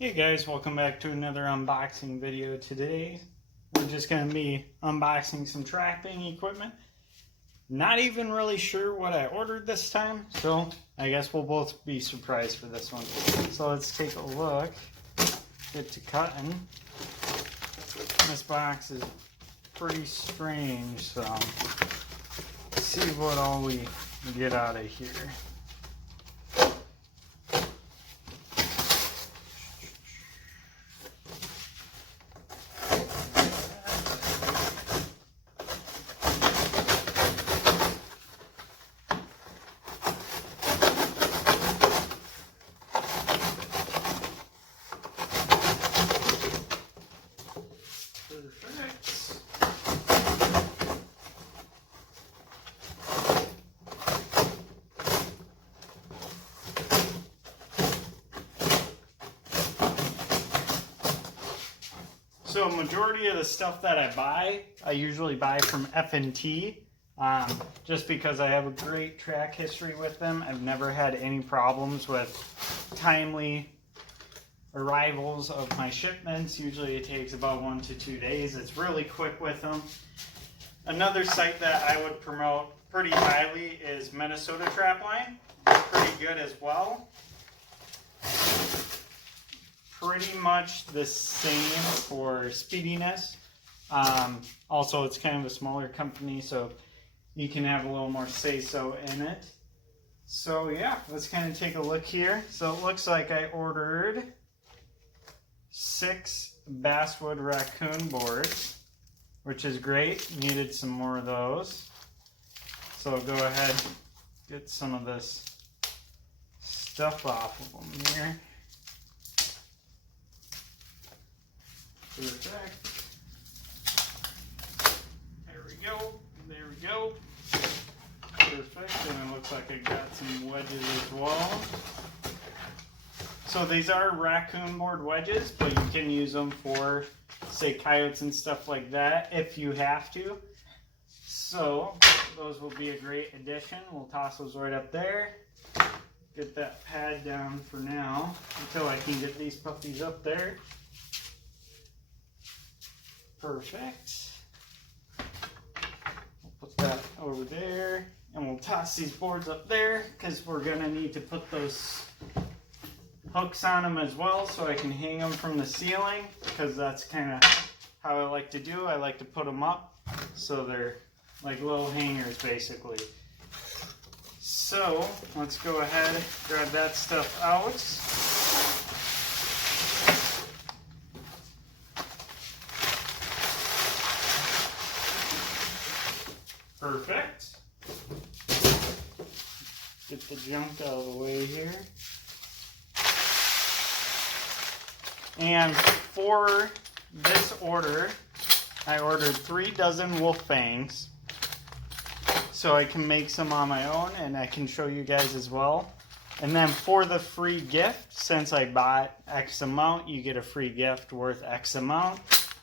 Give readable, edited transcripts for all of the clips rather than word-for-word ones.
Hey guys, welcome back to another unboxing video. Today we're just going to be unboxing some trapping equipment. Not even really sure what I ordered this time, so I guess we'll both be surprised for this one. So let's take a look, get to cutting. This box is pretty strange, so let's see what all we get out of here. So majority of the stuff that I buy, I usually buy from F&T, just because I have a great track history with them. I've never had any problems with timely arrivals of my shipments. Usually it takes about 1 to 2 days. It's really quick with them. Another site that I would promote pretty highly is Minnesota Trapline. Pretty good as well. Pretty much the same for speediness. Also, it's kind of a smaller company, so you can have a little more say-so in it. So yeah, let's kind of take a look here. So it looks like I ordered 6 basswood raccoon boards, which is great. Needed some more of those. So I'll go ahead and get some of this stuff off of them here. Perfect. There we go. There we go. Perfect. And it looks like I got some wedges as well. So these are raccoon board wedges, but you can use them for, say, coyotes and stuff like that if you have to. So those will be a great addition. We'll toss those right up there. Get that pad down for now until I can get these puppies up there. Perfect. We'll put that over there, and we'll toss these boards up there because we're going to need to put those hooks on them as well so I can hang them from the ceiling, because that's kind of how I like to do. I like to put them up so they're like little hangers basically. So let's go ahead, grab that stuff out. Perfect. Get the junk out of the way here. And for this order, I ordered 3 dozen wolf fangs, so I can make some on my own and I can show you guys as well. And then for the free gift, since I bought X amount, you get a free gift worth X amount.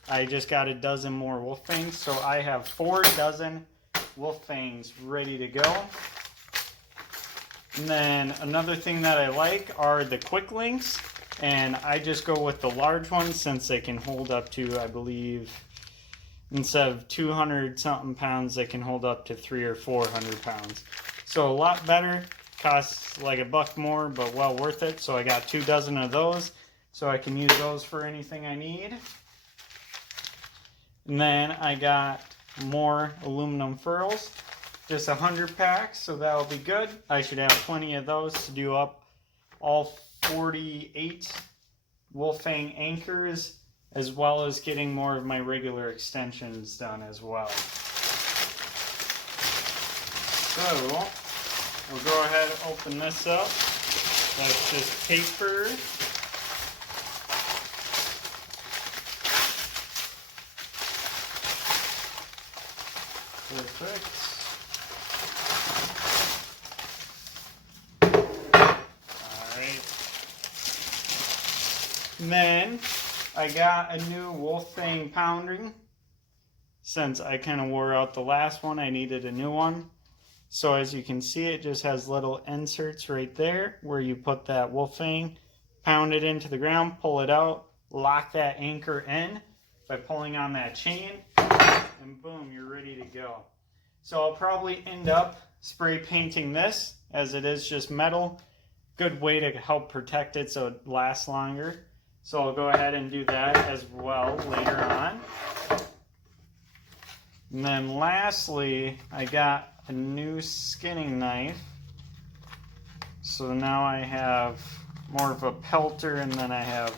I just got a dozen more wolf fangs, so I have 4 dozen wolf fangs ready to go. And then another thing that I like are the quick links, and I just go with the large ones since they can hold up to, I believe, instead of 200 something pounds, they can hold up to 300 or 400 pounds. So a lot better, costs like $1 more, but well worth it. So I got 2 dozen of those, so I can use those for anything I need. And then I got more aluminum furls, just 100 packs, so that'll be good. I should have plenty of those to do up all 48 wolf fang anchors, as well as getting more of my regular extensions done as well. So we'll go ahead and open this up. That's just paper. Perfect. Alright. And then I got a new wolf fang pounding. Since I kind of wore out the last one, I needed a new one. So as you can see, it just has little inserts right there where you put that wolf fang pound it into the ground, pull it out, lock that anchor in by pulling on that chain, and boom, you're ready to go. So I'll probably end up spray painting this, as it is just metal. Good way to help protect it so it lasts longer. So I'll go ahead and do that as well later on. And then lastly, I got a new skinning knife. So now I have more of a pelter, and then I have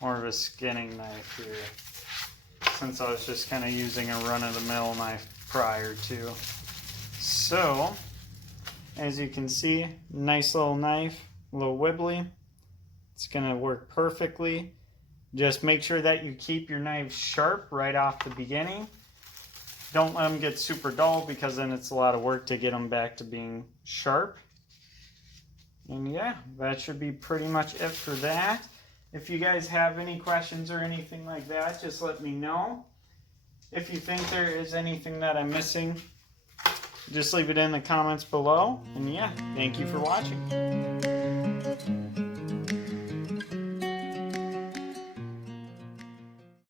more of a skinning knife here, since I was just kind of using a run-of-the-mill knife prior to. So, as you can see, nice little knife, a little wibbly. It's going to work perfectly. Just make sure that you keep your knives sharp right off the beginning. Don't let them get super dull, because then it's a lot of work to get them back to being sharp. And yeah, that should be pretty much it for that. If you guys have any questions or anything like that, just let me know. If you think there is anything that I'm missing, just leave it in the comments below. And yeah, thank you for watching.